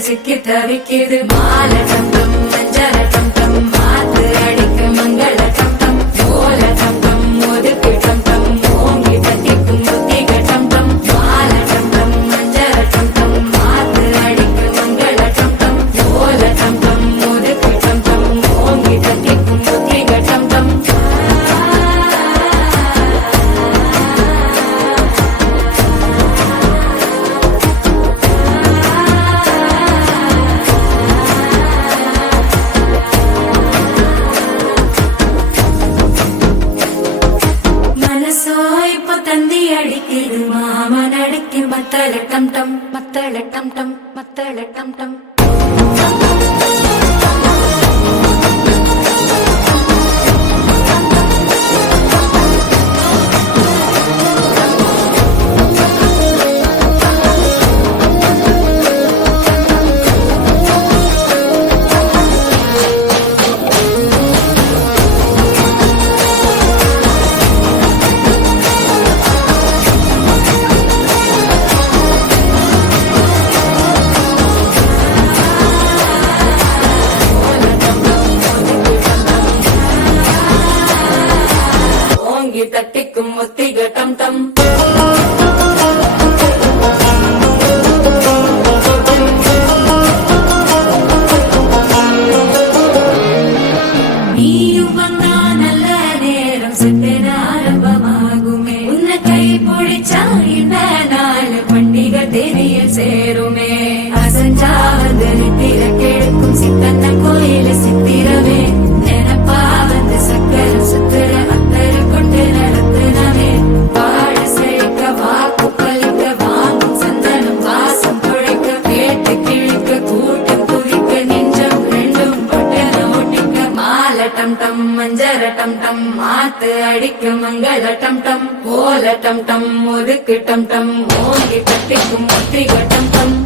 சிக்கி தவிக்குது மால டம் டம் மஞ்சள டம் டம் மாத்து அடிக்க மங்கள டம் டம் ஓல டம் டம் ஒதுக்கு டம் டம் ஓங்கி தட்டிக்கும் முத்திக டம் டம் மால டம் டம் மஞ்சள டம் டம் மாத்து அடிக்க மங்கள டம் டம் ஓல டம் டம் ஒதுக்கு டம் டம் ஓங்கி தட்டிக்கும் முத்திக டம் டம் தந்தி அடிக்குது மாமன் அடிக்கு மத்தள டம் டம் மத்தள டம் டம் மத்தள டம் டம் தட்டிக்கும் ஒத்திக டம் டம் நீயும் வந்தா நல்ல நேரம் சித்தன ஆரம்பமாகுமே உன்னை கை பிடிச்சா இந்த நாள் பண்டிகை தெரியல் சேருமே அசஞ்சா வந்து நித்திர கெடுக்கும் சித்தன்ன கோயில சித்திரமே நினப்பா வந்து சக்கர சுத்திர டம் டம் மஞ்சர டம் டம் மாத்து அடிக்க மங்கள டம் டம் ஓல டம் டம் ஒதுக்கு டம் டம் ஓங்கி தட்டிக்கும் ஒத்திக டம் டம்